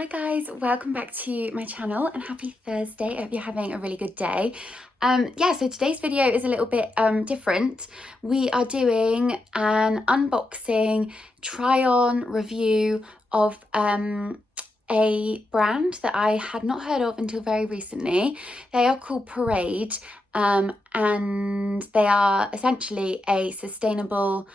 Hi guys, welcome back to my channel and happy Thursday. I hope you're having a really good day. So today's video is a little bit different. We are doing an unboxing, try on review of a brand that I had not heard of until very recently. They are called Parade and they are essentially a sustainable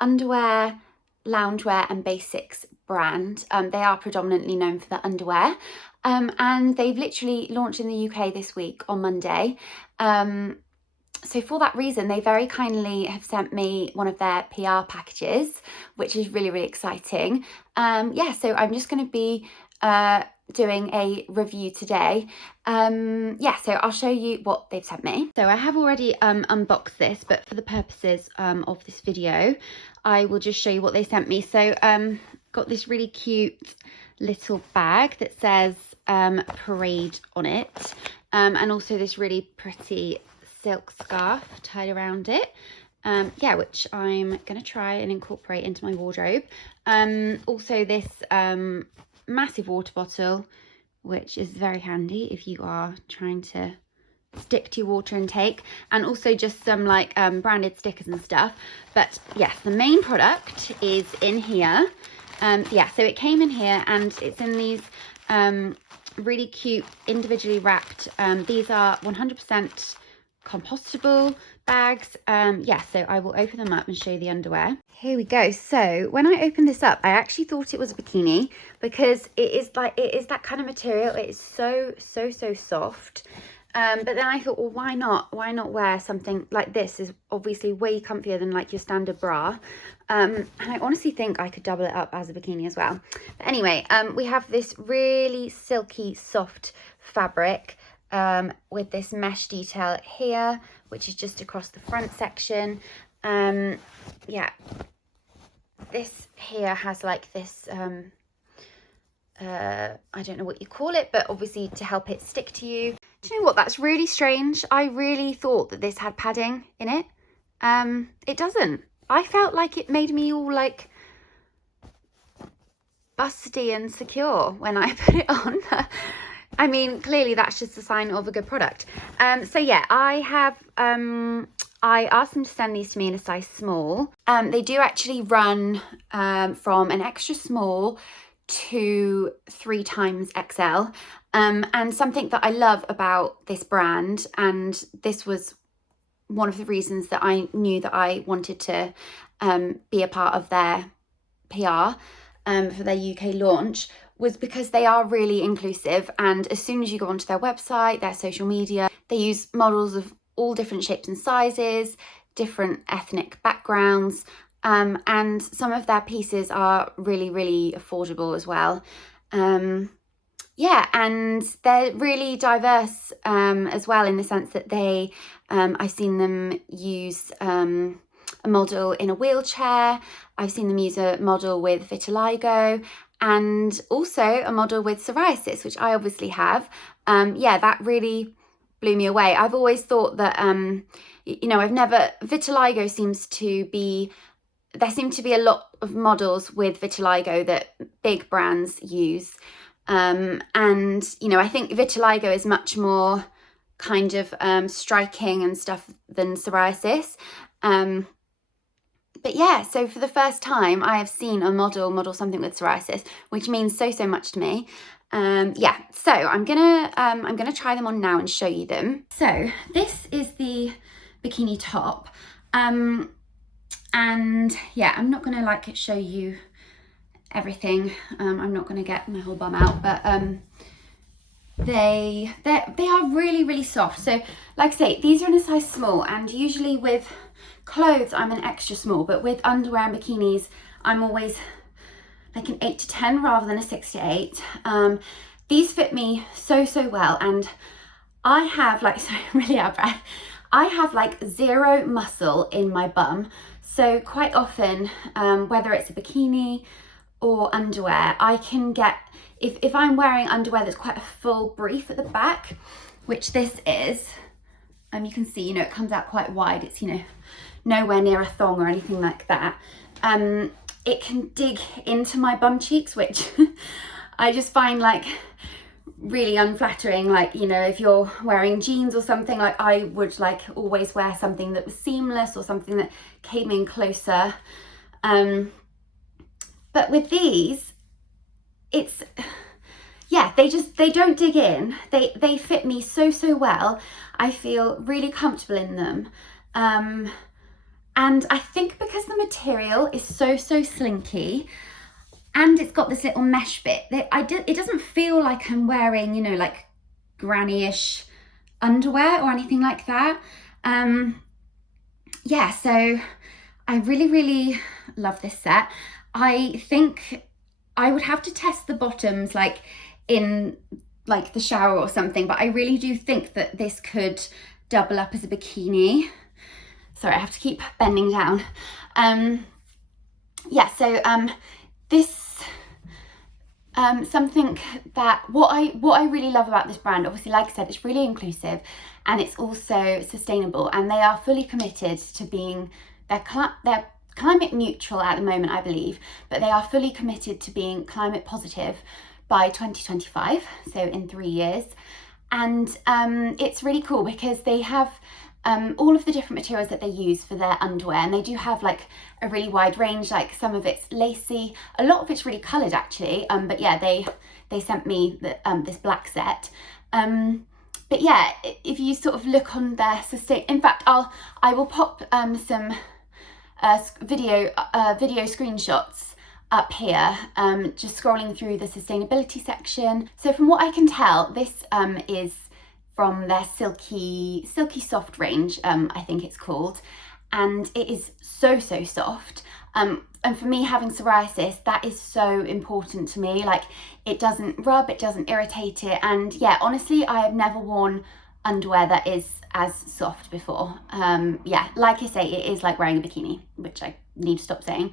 underwear, loungewear and basics brand. They are predominantly known for their underwear and they've literally launched in the UK this week on Monday. So for that reason, they very kindly have sent me one of their PR packages, which is really, really exciting. So I'm just going to be doing a review today. So I'll show you what they've sent me. So I have already unboxed this, but for the purposes of this video, I will just show you what they sent me. So got this really cute little bag that says Parade on it, and also this really pretty silk scarf tied around it, which I'm gonna try and incorporate into my wardrobe. Also this massive water bottle, which is very handy if you are trying to stick to your water intake, and also just some like branded stickers and stuff. But yes, the main product is in here. So it came in here and it's in these really cute individually wrapped, these are 100% compostable bags. So I will open them up and show you the underwear. Here we go. So when I opened this up, I actually thought it was a bikini because it is that kind of material. It is so soft. But then I thought, well, why not wear something like this? Is obviously way comfier than like your standard bra. And I honestly think I could double it up as a bikini as well. But anyway, we have this really silky soft fabric with this mesh detail here, which is just across the front section. This here has like this I don't know what you call it, but obviously to help it stick to you. Do you know what, that's really strange. I really thought that this had padding in it. It doesn't. I felt like it made me all like busty and secure when I put it on. I mean, clearly that's just a sign of a good product. I asked them to send these to me in a size small. They do actually run from an extra small to 3 times XL. And something that I love about this brand, and this was one of the reasons that I knew that I wanted to be a part of their PR for their UK launch, was because they are really inclusive. And as soon as you go onto their website, their social media, they use models of all different shapes and sizes, different ethnic backgrounds, and some of their pieces are really, really affordable as well. And they're really diverse as well, in the sense that they, I've seen them use a model in a wheelchair. I've seen them use a model with vitiligo, and also a model with psoriasis, which I obviously have. That really blew me away. I've always thought that, vitiligo seems to be, there seem to be a lot of models with vitiligo that big brands use. I think vitiligo is much more kind of striking and stuff than psoriasis. So for the first time, I have seen a model something with psoriasis, which means so much to me. So I'm gonna try them on now and show you them. So this is the bikini top. I'm not gonna like show you everything. I'm not gonna get my whole bum out, but they are really soft. So like I say, these are in a size small, and usually with clothes I'm an extra small, but with underwear and bikinis I'm always like an 8 to 10 rather than a 6 to 8. These fit me so well, and I have like, so really out of breath, I have like zero muscle in my bum. So quite often, whether it's a bikini or underwear, I can get, if I'm wearing underwear that's quite a full brief at the back, which this is, you can see, it comes out quite wide. It's, nowhere near a thong or anything like that. It can dig into my bum cheeks, which I just find like really unflattering, like, you know, if you're wearing jeans or something, like I would like always wear something that was seamless or something that came in closer. But with these, it's, yeah, they don't dig in. They fit me so well. I feel really comfortable in them. And I think because the material is so slinky, and it's got this little mesh bit, it doesn't feel like I'm wearing, you know, like granny-ish underwear or anything like that. Yeah, so I really love this set. I think I would have to test the bottoms like in like the shower or something, but I really do think that this could double up as a bikini. Sorry, I have to keep bending down. Yeah, so this something that what I really love about this brand, obviously, like I said, it's really inclusive and it's also sustainable, and they are fully committed to being, they're climate neutral at the moment, I believe, but they are fully committed to being climate positive by 2025, so in 3 years. And it's really cool because they have all of the different materials that they use for their underwear, and they do have like a really wide range, like some of it's lacy, a lot of it's really coloured actually, but yeah, they sent me this black set. But yeah, if you sort of look on their in fact I will pop some video screenshots up here, just scrolling through the sustainability section. So from what I can tell, this is from their Silky Soft range, I think it's called, and it is so soft. And for me, having psoriasis, that is so important to me. Like, it doesn't rub, it doesn't irritate it, and yeah, honestly, I have never worn underwear that is as soft before. Yeah, like I say, it is like wearing a bikini, which I need to stop saying.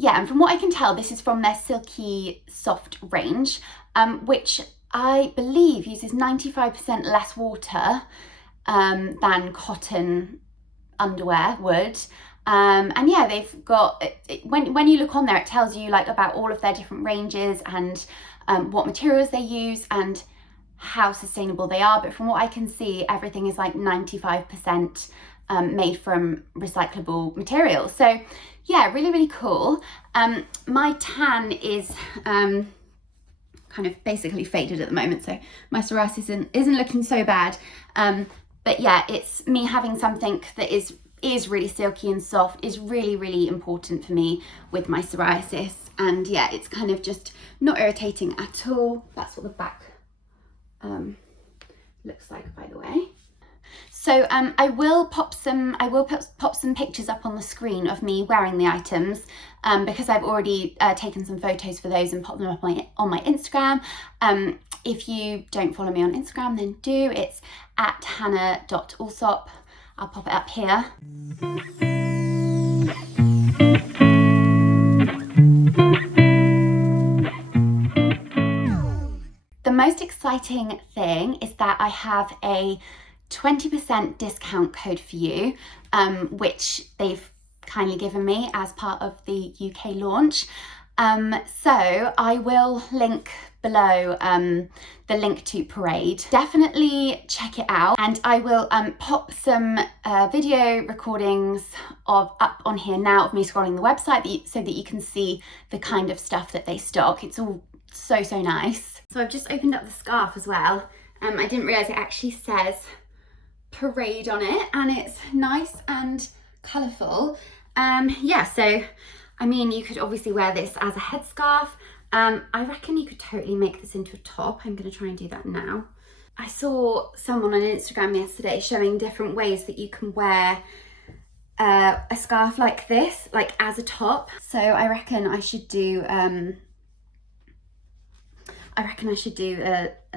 Yeah, and from what I can tell, this is from their Silky Soft range, which I believe uses 95% less water than cotton underwear would. And yeah, they've got, when you look on there, it tells you like about all of their different ranges and what materials they use and how sustainable they are. But from what I can see, everything is like 95% made from recyclable materials. So yeah, really cool. My tan is kind of basically faded at the moment, so my psoriasis isn't looking so bad. But yeah, it's me having something that is really silky and soft is really important for me with my psoriasis. And yeah, it's kind of just not irritating at all. That's what the back looks like, by the way. So I will pop some pictures up on the screen of me wearing the items, because I've already taken some photos for those and popped them up on my Instagram. If you don't follow me on Instagram, then do. It's at hannah.allsop. I'll pop it up here. The most exciting thing is that I have a 20% discount code for you, which they've kindly given me as part of the UK launch. So I will link below the link to Parade. Definitely check it out, and I will pop some video recordings up on here now of me scrolling the website so that you can see the kind of stuff that they stock. It's all so nice. So I've just opened up the scarf as well. I didn't realise it actually says Parade on it, and it's nice and colourful. Yeah, so I mean, you could obviously wear this as a headscarf. I reckon you could totally make this into a top. I'm going to try and do that now. I saw someone on Instagram yesterday showing different ways that you can wear a scarf like this, like as a top. So I reckon I should do a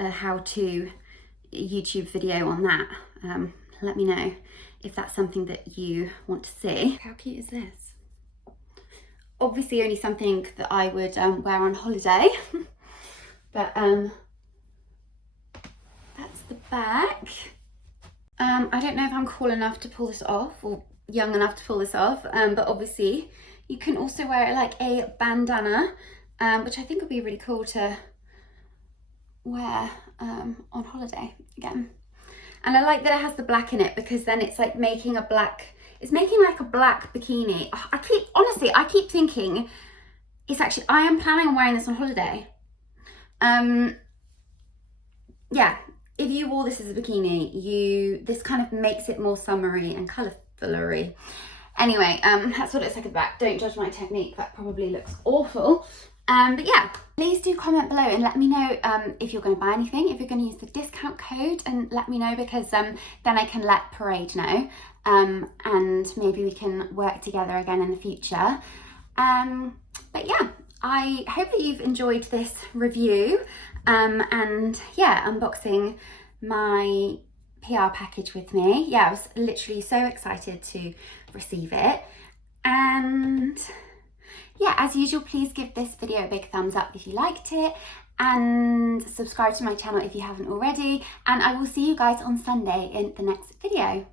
how-to YouTube video on that. Let me know if that's something that you want to see. How cute is this? Obviously only something that I would wear on holiday, but that's the back. I don't know if I'm cool enough to pull this off or young enough to pull this off, but obviously you can also wear it like a bandana. which I think would be really cool to wear on holiday again. And I like that it has the black in it, because then it's like making a black, it's making like a black bikini. Honestly, I keep thinking it's actually, I am planning on wearing this on holiday. Yeah, if you wore this as a bikini, this kind of makes it more summery and colourful-y. Anyway, that's what it looks like at the back. Don't judge my technique, that probably looks awful. But yeah, please do comment below and let me know if you're going to buy anything, if you're going to use the discount code, and let me know, because then I can let Parade know, and maybe we can work together again in the future. But yeah, I hope that you've enjoyed this review, and yeah, unboxing my PR package with me. Yeah, I was literally so excited to receive it. And yeah, as usual, please give this video a big thumbs up if you liked it, and subscribe to my channel if you haven't already, and I will see you guys on Sunday in the next video.